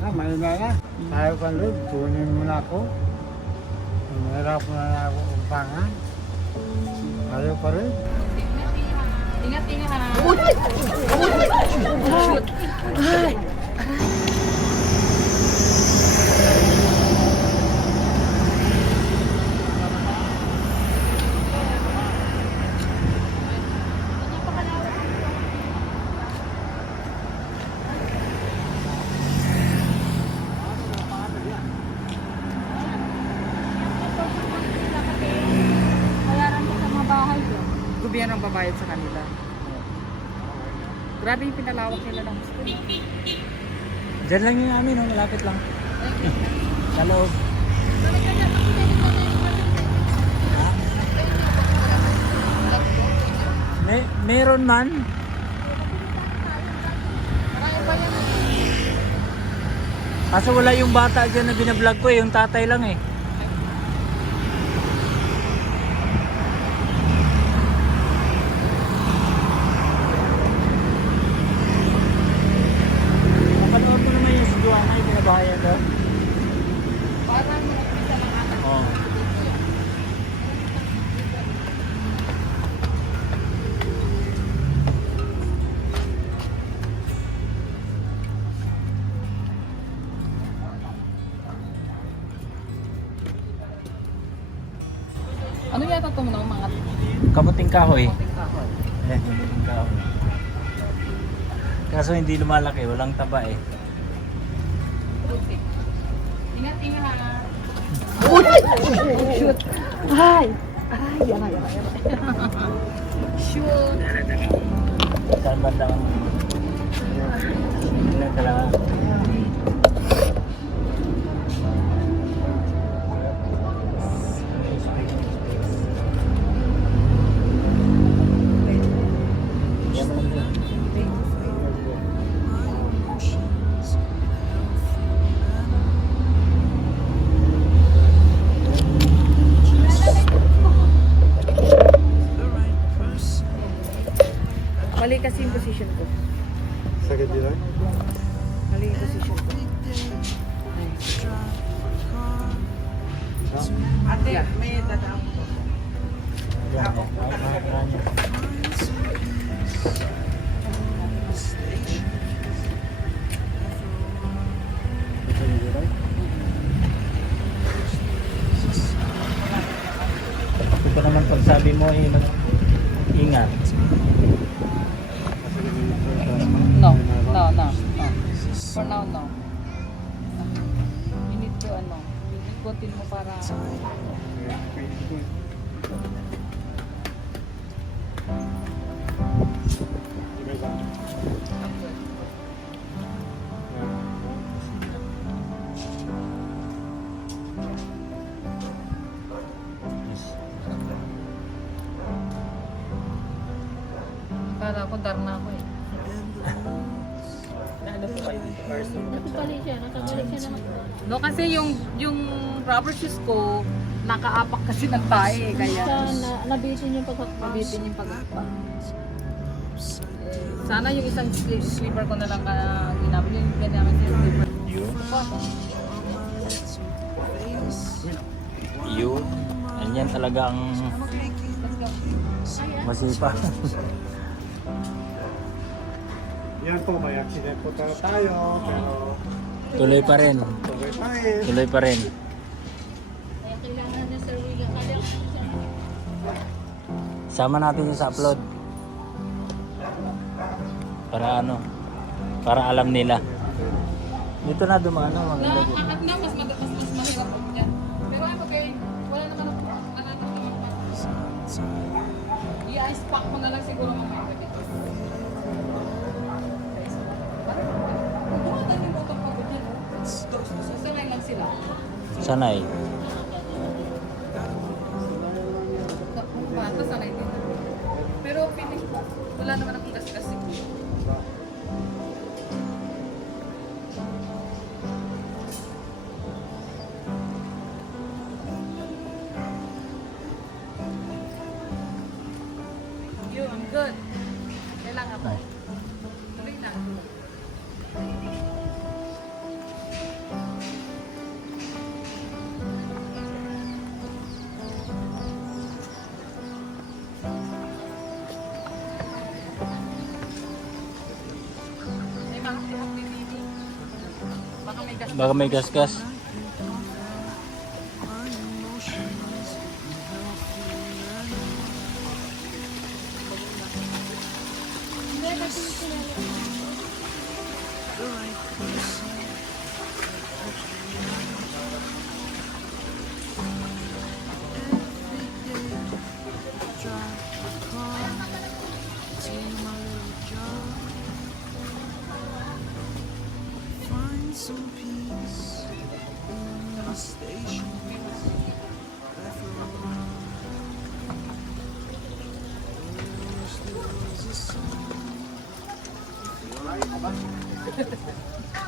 May na. Tayo ka Lord, tunin mo na ako. Mahirap na ako umpangan. Ayaw pa rin. Ingat, ingat. Ay! Bayaran ko sa mga bahay doon. Gobyerno ang babayad sa kanila. Grabe yung pinalawak nila ng school. Diyan lang yung amin, malapit lang. Sa loob. Meron man. Kaso wala yung bata dyan na binablog ko yung tatay lang eh. Napanood mo naman yung si Joanna, yung binabahayan doon. Parang isa lang ata. Oo. Ano yata ito mo na mga Kamuting kahoy. konting kahoy? Kamuting kahoy. Kaso hindi lumalaki, walang taba eh. Putik. Ingat, ingat. Shoot! Ay! Aray, aray. Shoot. Saan banda ka? Ilan ka lang? Mali kasi yung position ko. Sakit din ay? Mali yung position ko. Ate, may dadaan ko. Ito naman pag sabi mo, ingat. No. For now, no. You need to, ikutin mo para... Para ako, dar na ako eh. Nakabalik siya naman. No, kasi yung rubber shoes ko, nakaapak kasi ng tae, kaya Nabitin yung pagkakpas. mabitin yung pag-apak. Sana yung isang slipper ko na lang ginamit yung ginamit yung slipper. Yun. Yan talaga ang masipa. Yan po, may accident po tayo, pero Tuloy pa rin. tuloy pa rin. Tuloy pa rin. Kaya kailangan niya Sir William. Kaya Sama natin yung sa upload. Para ano? Para alam nila. Dito na dumaan na maganda dito. Nakakad na, mas mahirap po dyan. Pero ano okay, wala naman ako alam naman pa. I-ice pack mo na lang siguro mamaya dito. Kung dumadaan yung botong pagod yan, sanay lang sila. Sanay. Bata, sanay din. Pero finish po, wala naman akong kasi. I'm good. Kailangan ako. Tuloy lang. may gas. Baka may gasgas.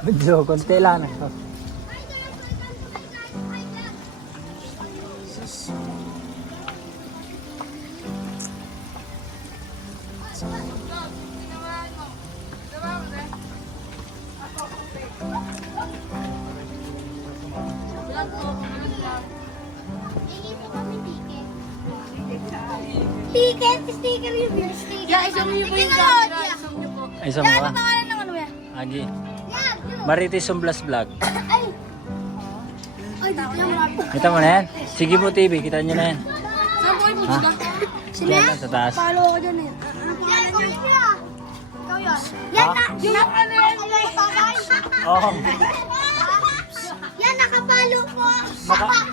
Medyo konti lang. Sticker yun. Yeah, isang niyo po yung camera. Isang niyo po. Ay, sama ka. Pangalan ng ano yan? Agi. Marites Somblas Vlog. Ay! Ay, dito yung mga. Kita mo na yan? Sige mo TV, kita nyo na yan. Saan po yung Ha? Sila? Yan, sa taas. Follow ko dyan eh. Ano pangalan niya? Ikaw yun. Yan na! Yung ano yan? Oh, Yan, nakapalo po! Naka-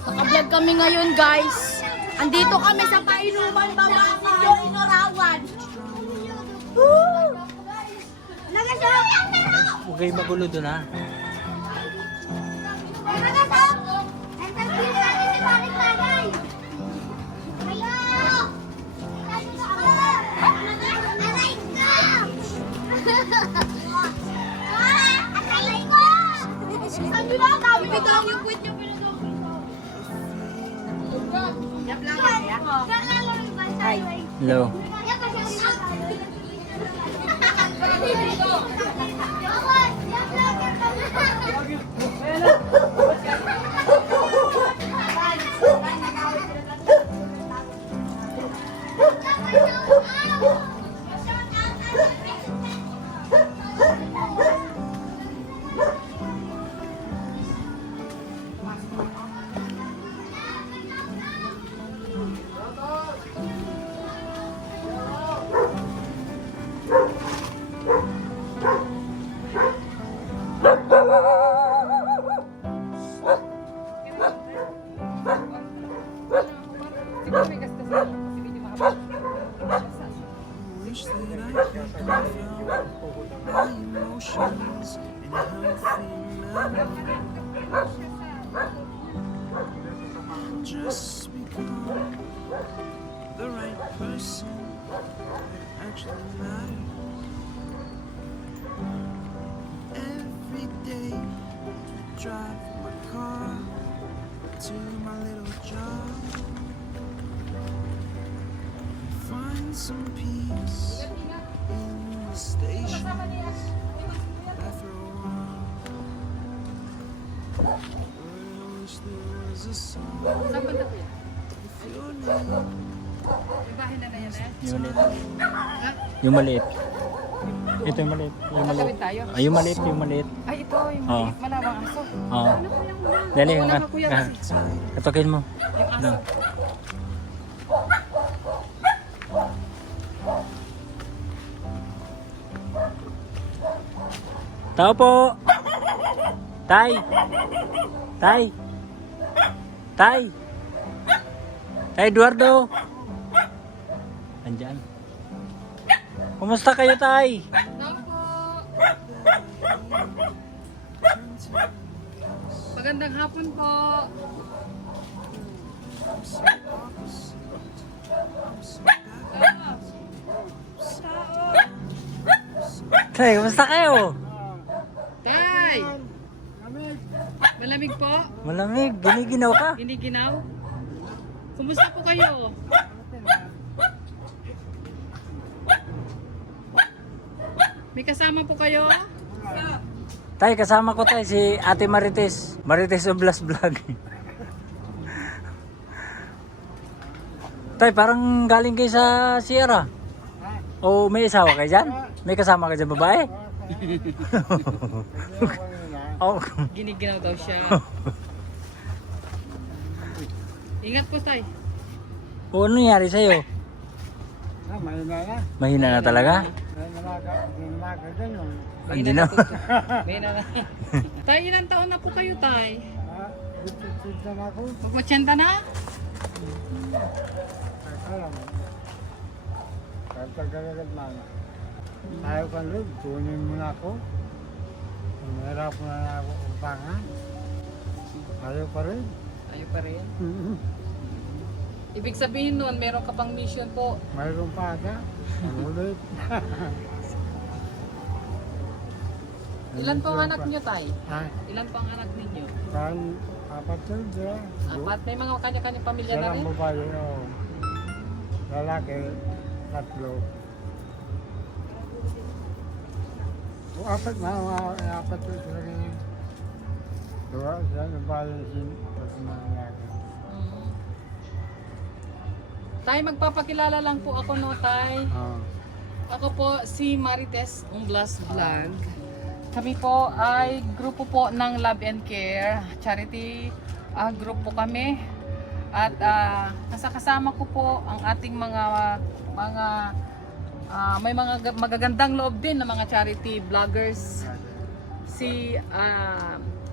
Naka-vlog kami ngayon, guys. Andito kami sa Painuman, Baba Ninyo, Inorawan. Woo! Nagasarap! huwag kayo magulo dun ha. Nagasarap! Interview natin si Paring Tagay. Hello! Aray ko! Aray ko! Saan nyo na? Dami biglang yung quit nyo pinagawa. Hello. Wish that I could feel my emotions in a healthy manner. Just become the right person that actually matters. Every day, drive my car to my little job. Find some peace in the stations after a while. But I wish there was a song Saan banda po yan? with your name. Yung bahay na yan eh? Yung maliit. Yung maliit. Ito yung maliit. Yung maliit. Magkawin tayo? Ay, yung maliit, yung maliit. Ay, ito. Yung Oo. maliit. Malawang aso. Oo. Dali, Wala nga. ka kuya kasi. Katukin mo. No. Tao po! Tay! Tay! Tay! Tay Eduardo! Andyan. Kumusta kayo, Tay? Tao po. Magandang hapon po. Tay, kumusta kayo? Tay! Malamig po? Malamig, giniginaw ka. Giniginaw? Kumusta po kayo? May kasama po kayo? Tay, kasama ko tay si Ate Marites. Marites Oblas Vlog. Tay, parang galing kayo sa Sierra. Ha? O may asawa kayo dyan? May kasama ka dyan babae? Hindi ako nila. Oh. Giniginaw daw siya. Ingat po, tay. O ano nangyari sa'yo? Mahina na. Mahina na talaga? May namaga ganyan. Hindi na. May na. Tay, ilang taon na po kayo, tay? Ha? Bitsit na ako. Mag-80 na? Alam mo. Kagagagad man. Ayaw ka loob, tunin mo na ako. Mahirap na ako umpangan. Ayaw pa rin. Ayaw pa rin. Ibig sabihin nun, meron ka pang mission po. Mayroon pa ka. Ang ulit. Ilan po ang anak niyo, tay? Ha? Ilan po ang anak ninyo? Kahit apat yun, di ba? Apat. May mga kanya-kanyang pamilya na Sarang rin? babae, oo. Lalaki, 3. O, apat na, apat yun sila ganyan. Diba, siya babae, tapos mga lalaki. Tay, magpapakilala lang po ako, no, tay. Oo. Ako po si Marites Unglas Vlog. Kami po ay grupo po ng Love and Care charity group po kami. At kasama ko po ang ating mga may mga magagandang loob din ng mga charity vloggers. Si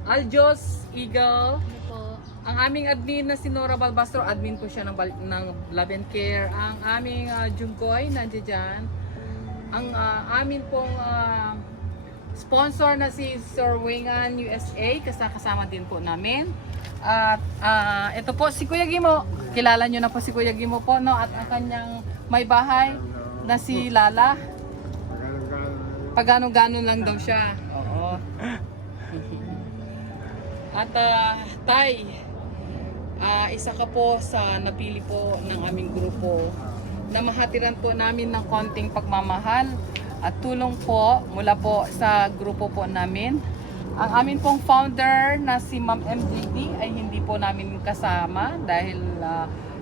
Aljos Eagle, Ano po? ang aming admin na si Nora Balbastro, admin po siya ng Love and Care. Ang aming Jungkoy, nandiyan dyan. Ang amin pong sponsor na si Sir Wingan USA, kasama din po namin. At ito po si Kuya Gimo. Kilala nyo na po si Kuya Gimo po, no? At ang kanyang may bahay na si Lala. Pagano-gano lang daw siya. Oo. At tay, isa ka po sa napili po ng aming grupo na mahatiran po namin ng konting pagmamahal at tulong po mula po sa grupo po namin. Ang amin pong founder na si Ma'am MJD ay hindi po namin kasama dahil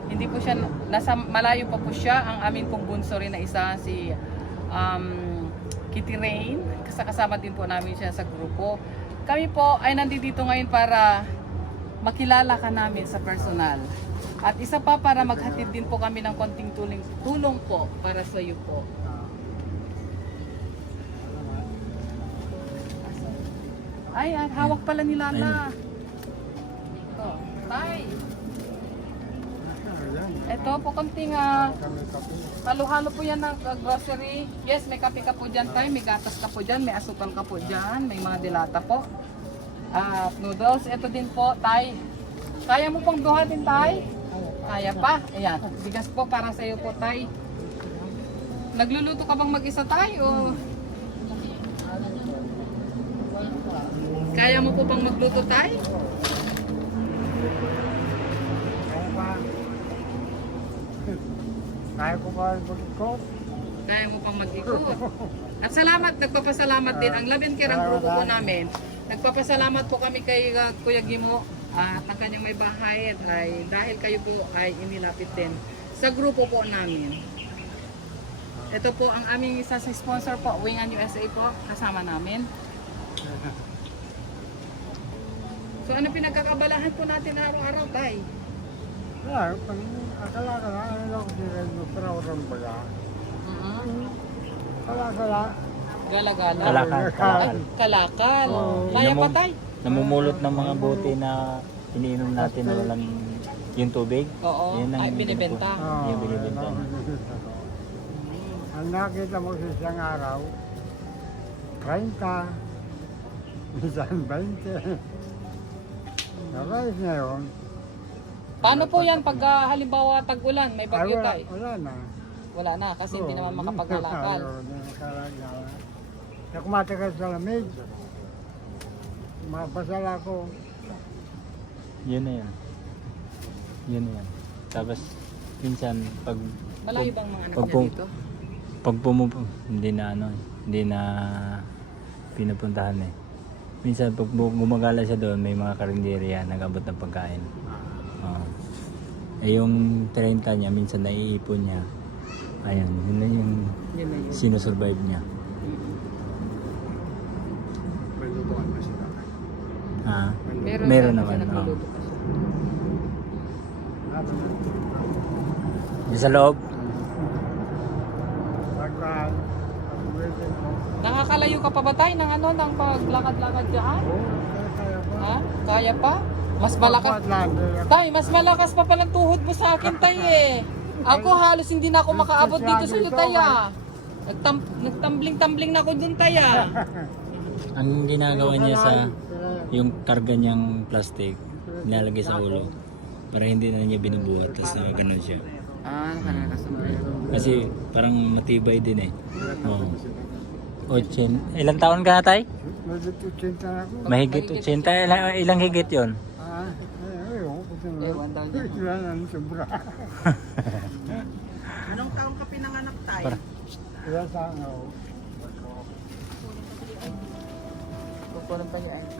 hindi po siya, nasa malayo pa po siya. Ang amin pong bunso rin na isa si Kitty Rain, kasama din po namin siya sa grupo. Kami po ay nandito ngayon para makilala ka namin sa personal. At isa pa para maghatid din po kami ng konting tulong po para sa iyo po. Ay, hawak pala ni Lala. Ito, tay. Ito po konting halo-halo po yan ng grocery. Yes, may kape ka po dyan, tay. May gatas ka po dyan. May asukal ka po dyan. May mga dilata po. At noodles. Ito din po, tay. Kaya mo pang buhatin, tay? Kaya pa. Ayan. Bigas po para sa iyo po, tay. Nagluluto ka bang mag-isa, tay? O kaya mo po bang magluto, tay? Kaya ko ba mag-ikot? Kaya mo pang mag-ikot. At salamat, nagpapasalamat din. Ang Love and Care ang grupo po namin. Nagpapasalamat po kami kay Kuya Gimo at ang kanyang may bahay ay dahil kayo po ay inilapit din sa grupo po namin. Ito po ang aming isa sa sponsor po, Wingan USA po, kasama namin. So ano pinagkakabalahan po natin araw-araw, tay? Wala, akala ka na, ano lang sila yung parang baga. Akala. Gala-gala. Kalakal. Ay, kalakal. Kaya pa, tay? Namumulot ng mga bote na iniinom natin na walang yung tubig. Oo, Yun ang ay binibenta. Yung binibenta. Ang nakita mo sa isang araw, 30, minsan 20. Nakais na yun. Paano po yan pag halimbawa tag-ulan, may bagyo, tay? Wala na. Wala na kasi hindi naman makapaglalakal. Hindi makapaglalakal. Sa kumatagal sa lamig, mapasala ko. Yun na yan. Yun na yan. Tapos minsan pag Malayo bang mga anak Pag niya po- dito? pag hindi na hindi na pinupuntahan eh. Minsan pag gumagala siya doon, may mga karinderya nag-abot ng pagkain. Oo. Eh yung 30 niya, minsan naiipon niya. Ayan, yun na yung Yun na yun. sinusurvive niya. May lutuan na sila. Ah, Meron, Meron na, naman, kasi nagluluto pa siya. Habang yung sa loob. pagka pag-uwitin mo, Nakakalayo ka pa ba tayo ng ano, ng paglakad-lakad dyan? kaya pa. Ha? Kaya pa? Mas malakas. Tay, mas malakas pa palang tuhod mo sa akin, tay eh. Ako halos hindi na ako makaabot dito sa iyo, tay ah. Nagtambling-tambling na ako dun, tay ah. Ang ginagawa niya sa yung karga niyang plastic, nilalagay sa ulo para hindi na niya binubuhat, tapos ganun siya. Ah, nakakasabay. Kasi parang matibay din eh. Oo. 80. Ilang taon ka na, tay? Mahigit 80 na ako. Mahigit 80. Ilang higit yon? Ayun, kasi Ewan daw niya. wala na sobra. Anong taong ka pinanganak tayo? Para. Wala sa ano. Kukulang pa yung IP.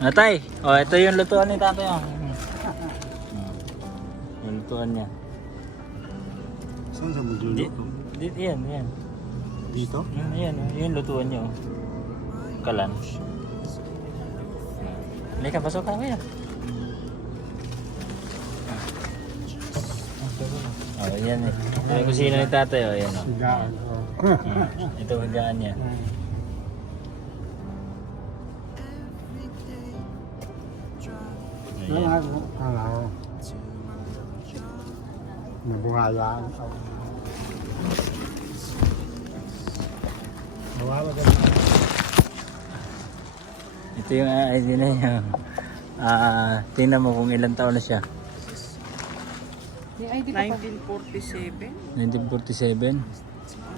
Tay, oh, ito yung lutuan ni tatay. Oh. Yung lutuan niya. Saan sa magluluto? Yan. Dito? Yan, yung lutuan niya. Oh. Kalan. Halika, pasok ka kuya. Oh, yan eh. Yung kusina ni tatay, oh, yan oh. Sigaan. Ito higaan niya. Wala Ayan. ako. Wala ako. Nabuhayaan ako. Wala ka na. Ito yung ID na niya. Tingnan mo kung ilang taon na siya. May ID pa pa. 1947? 1947?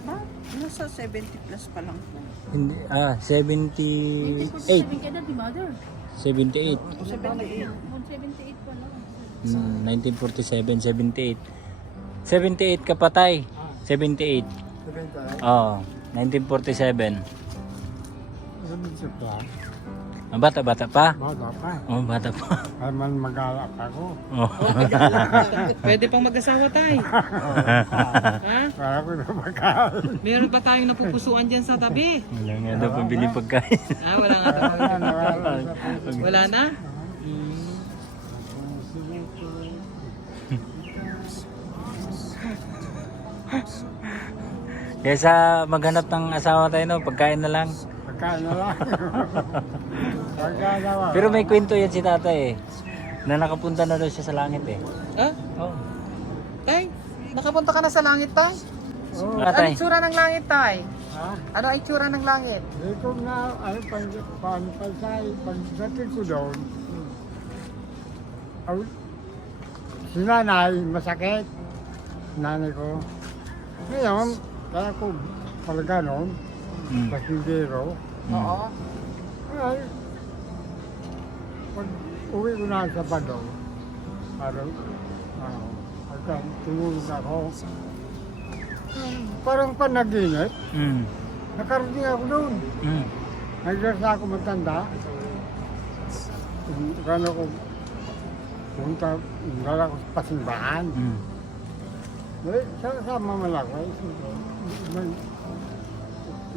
Aba, nasa 70 plus pa lang po. Hindi, 78. 47 ka na, di mother. 78. 78. 178 pa lang. 1947, 78. 78 ka patay. 78. Oo, 1947. Bata-bata pa? Bata pa. Oh, bata pa. Ay man mag-alak ako. Oh. Pwede pang mag-asawa tayo. Ha? Para ko na mag-alak. Meron pa tayong napupusuan dyan sa tabi. Wala nga daw pambili pagkain. Ah, wala nga tayo. Wala na. Wala na? Kaysa maghanap ng asawa tayo, no? Pagkain na lang. Pagkain na lang. Pagkain na lang. Pero may kwento yan si tatay eh. Na nakapunta na daw siya sa langit eh. Ha? Oh. Tay, nakapunta ka na sa langit, tay? Oo. Ano Tatay. itsura ng langit, tay? Ha? Ano ang itsura ng langit? Dito na, ano, pagdating ko doon, si nanay, masakit. Nanay ko. Ngayon, kaya ko pala ganon, pasindero. Oo. Ay, pag uwi ko na sa Bado, parang, pagka tumulog ako, parang panaginip, Mm. nakarating ako doon. Mm. Nagdasa ako matanda. Kano ko punta, gala ko sa pasimbahan. Mm. Sa mamalakay, may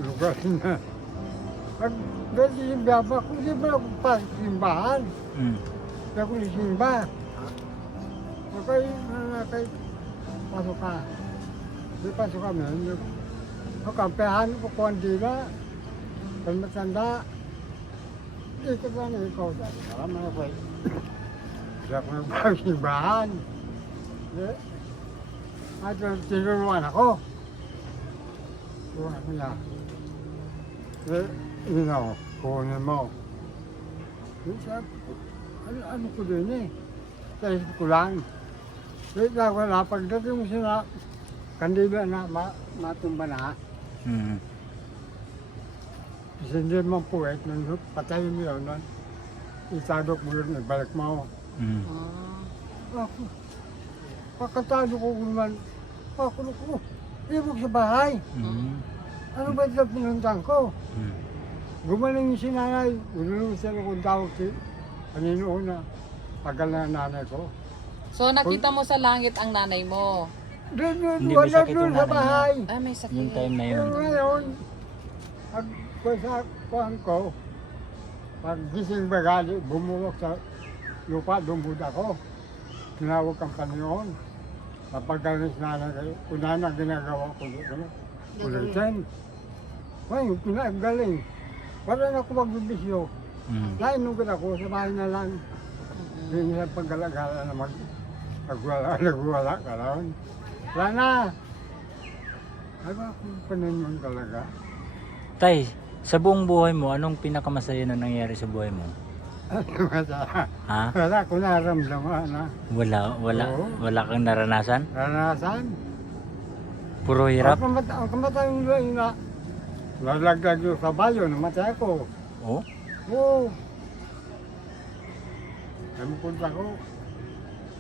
lugar na. Pag dati yung biyaba ko, di ba ako pasok sa simbahan? Mm. Di ako nisimba. Okay, pasok ka. Di pasok kami. Ang kampehan ko kung hindi na. Pag matanda, ikot lang ikaw. Alam mo ko eh. Di ako nagpasimbahan. At tinuruan ako. Turuan ko niya. Kunin mo. Ano ko din eh. Sa isip ko lang. Wait lang, wala. Pagdating mo sila, kandila na, matumba na. Mm. Kasi hindi mo puwet, patayin mo yun. Itadok mo yun, ibalik mo. Mm. Ako, pagkatado ko naman, ako, ibig sa bahay. Mm. Ano ba ito pinuntan ko? Mm. gumaling yung sinanay. Ululong siya kung tawag si Panginoon na tagal na nanay ko. So nakita mo sa langit ang nanay mo. Hindi ba Wala sakit yung doon sa nanay mo? bahay. Ah, may Yung sakit. time na yun. Pero ngayon, pag sa kuhan ko, pag gising bagali, bumuwak sa lupa, dumud ako. Tinawag ang Panginoon. Kapag galis nanay kayo, una na ginagawa ko doon. Ulitin. Ngayon, pinagaling. Wala na ako magbibisyo. Nainugan ako, sa bahay na lang. Hindi nila paggalagala na nagwala ka lang. Wala na. Ay ba kung Panginoon talaga? Tay, sa buong buhay mo, anong pinakamasaya na nangyari sa buhay mo? Ha? Wala ko naramdaman na. Oo. Wala kang naranasan? Naranasan. Puro hirap? Ang kamatayin lang na nalaglag yung kabayo, namatay ako. Oh? Oo. Namupunta ko.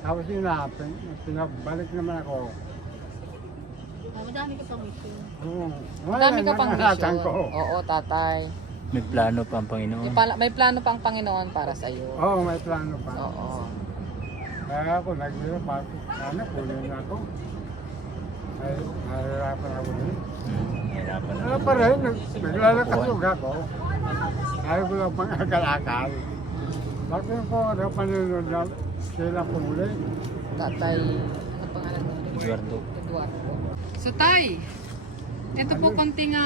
Tapos yun na, pinabalik naman ako. Madami ka pang mission. Oo. Marami ka pang naranasan mission. ko. Oo, tatay. May plano pa ang Panginoon. May plano pang Panginoon para sa iyo. Oo, may plano pa. Oo. Kaya ako naghirap ako. Sana kunin na ako. Ay, nahihirapan ako din. Hirapan na. Ano pa rin, naglalakasog ako. Ayaw ko lang pang akal-akal. Bakit ko ano panunod na sila pumuli? Tatay, ano pangalan mo? Eduardo. Eduardo. So tay, ito po konting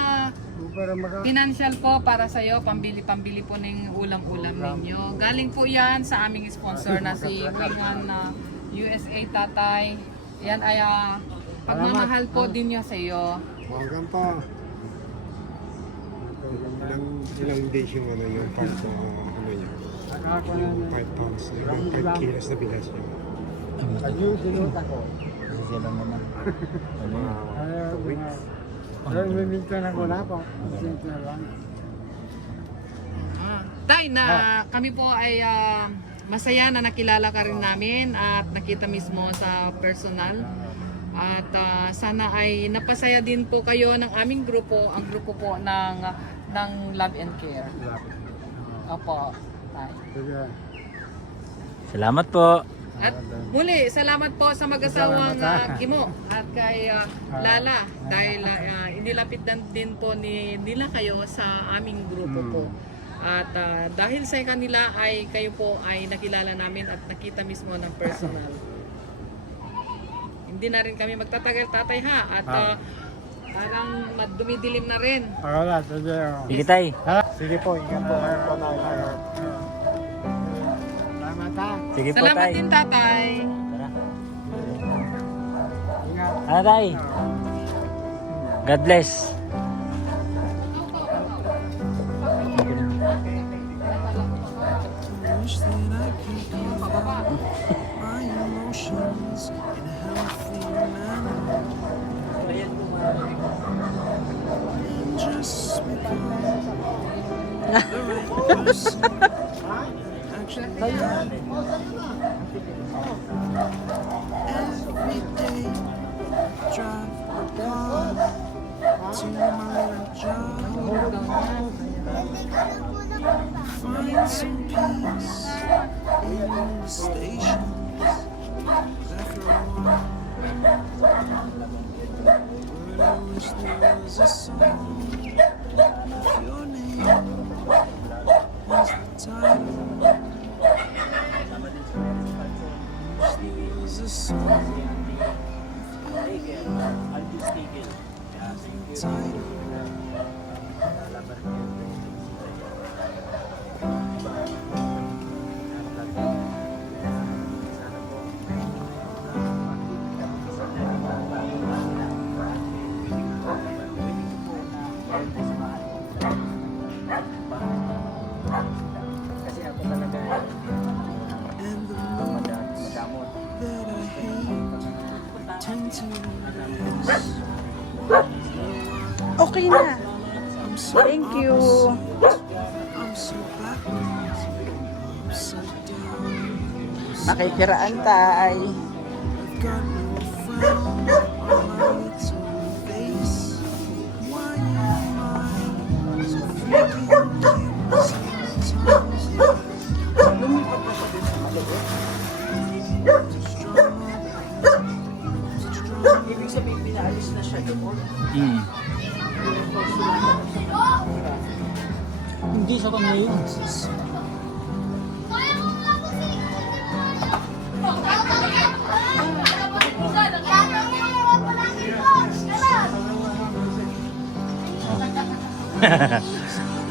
Para maka... financial po para sa iyo, pambili po ng ulam-ulam ninyo. Galing po yan sa aming sponsor na si Wingan na USA tatay. Yan ay pagmamahal po din niya sa iyo. Hanggang pa. Ilang days yung ano yung pump ko, ano yun? Ako na Yung 5 pounds, yung 5 kilos na bilas yun. Ayun, sinunod ako. Kasi sila naman. Ano yun? Ayaw, pero mimintan ako na po. Minsan na lang. Tay, na kami po ay masaya na nakilala ka rin namin at nakita mismo sa personal. At sana ay napasaya din po kayo ng aming grupo, ang grupo po ng Love and Care. Opo, tay. Sige. Salamat po. At muli, salamat po sa mag-asawang Gimo at kay Lala dahil inilapit din po nila kayo sa aming grupo po. At dahil sa kanila ay kayo po ay nakilala namin at nakita mismo ng personal. Hindi na rin kami magtatagal tatay ha at parang dumidilim na rin. Wala, sige. Sige tay. Sige po, ingat po kayo po na. Salamat ha. Sige po Salamat tay. din tatay. Tara. Ingat. Ano tay? God bless. Wish that I could give my emotions in a healthy manner. And just become the right person. Actually, every day drive my car to my job. Find some peace in the stations. After a while, but I wish there was a song with your name as the title. Wish there was a song with your name as the title. And the moments that I hate tend to erase. Okay na. I'm so Thank you. opposite. I'm so backwards. Upside down. Nakikiraan tay. I've got no frown on my little face. Why am I so freaking Hindi, sa kanya yun. Kaya mo nga po si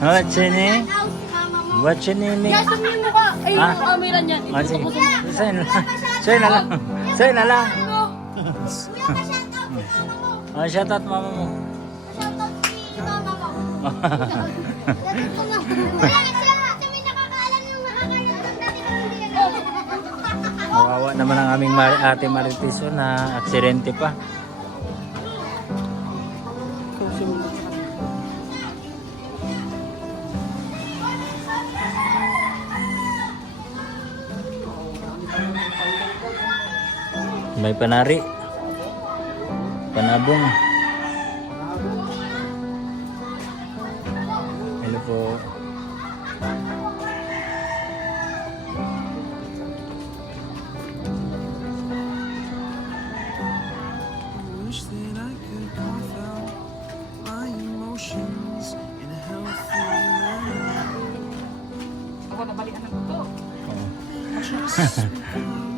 What's your name? What's your name? Yasum yung mukha. Ay, Ah? yung camera niyan. Ah, sige. Sa'yo na lang. Sa'yo na lang. Sa'yo na lang. Kuya, pa-shoutout si mama mo. Oh, shout out mama mo. Pa-shoutout si mama mo. Shoutout ko na. Kuya, siya may nakakaalam yung nakakaalam ng dati na hindi alam. Kawawa naman ang aming ate Marites na aksidente pa. May panari. Panabong. Hello po. Wish that I could cough out my emotions in a healthy manner. Ako nabalian ng buto. Just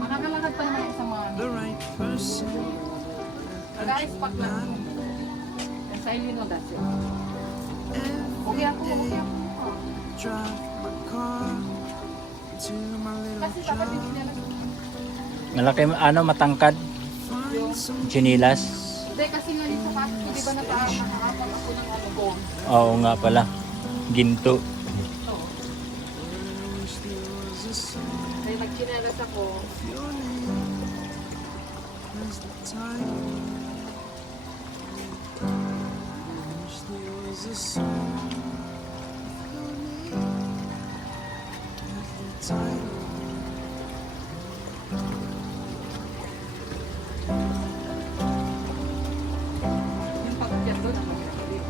Makakalakad pa naman sa mga the right person. guys, pak lang. Sa ilin mo dati. Okay ako, okay ako. Drive my car to my little Kasi dapat hindi niya lang. Malaki matangkad. Chinilas. Hindi, kasi nga yung sapatos ko, di ba nakahapon ako ng ano gold? Oo nga pala. Ginto. Kaya nagchinelas ako. your name as the title. Wish there was a song with your name as the title. Yung pagkakit doon, ang magkakit.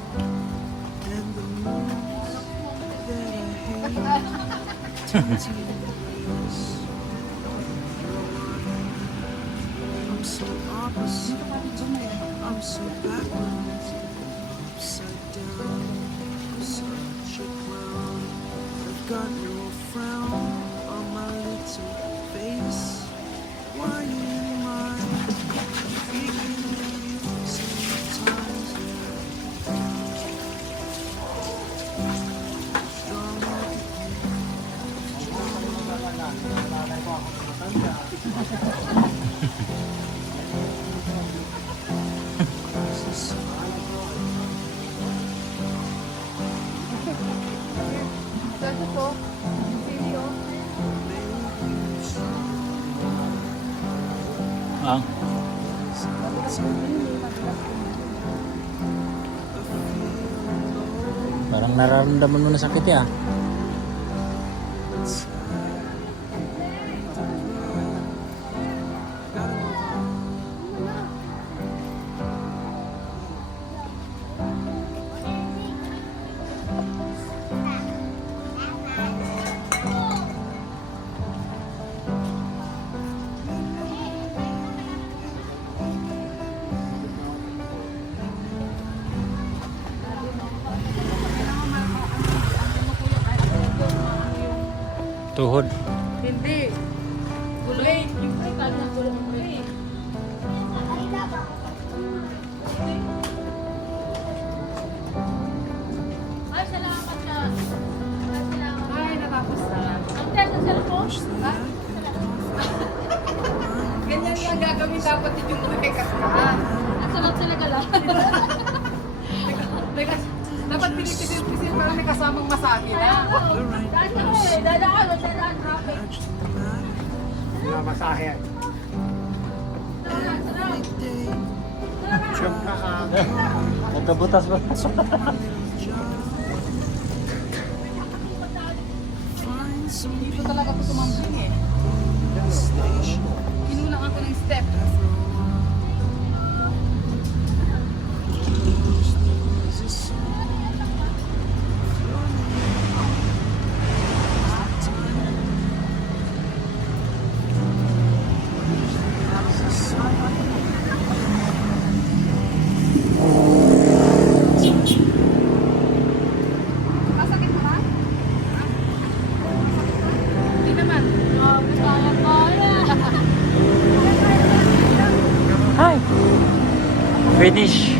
And the moon that I hate turns to tears. I'm so opposite, I'm so backwards, upside down, I'm such a clown. I've got no frown on my little face. Why am I thinking of you sometimes? Dito po, video. Ah. Parang nararamdaman mo na sakit ya. Tuhod. Hindi. Gulay. Yung gulay, kala na gulay ng gulay. Ay, salamat ka. Ay, salamat. Ay, natapos na. Ang test ng cellphone? Ha? Ganyan nga gagawin dapat yung rekas ka. Ang sarap talaga lang. Dapat pinipisil-pisil para may kasamang masahe na. Dahil ka eh, dadaan traffic. Masahe. Jump ka ka. Nagkabutas ba? Hindi ko talaga ito tumambling eh. Kinulang ako ng step. Finish.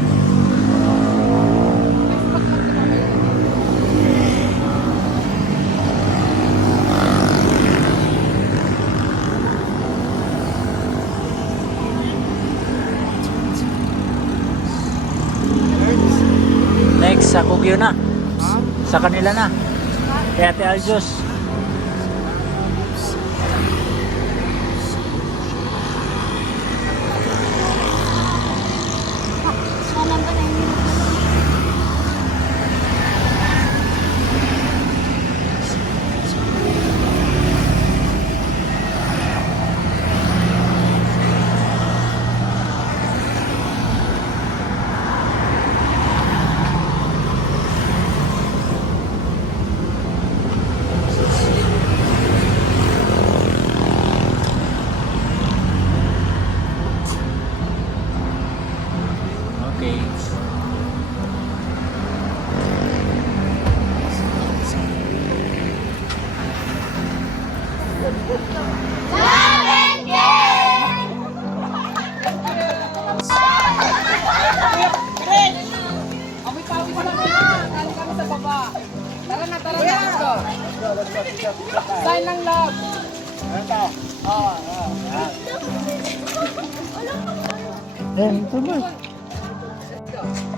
Next, sa Kugyo na. Sa kanila na. Kaya Ate Aljos. Alam ba na yun? Okay. Awit-awit lang yan. Galing kami sa baba. Tara na, let's go. Sign ng love.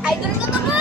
Idol ko to,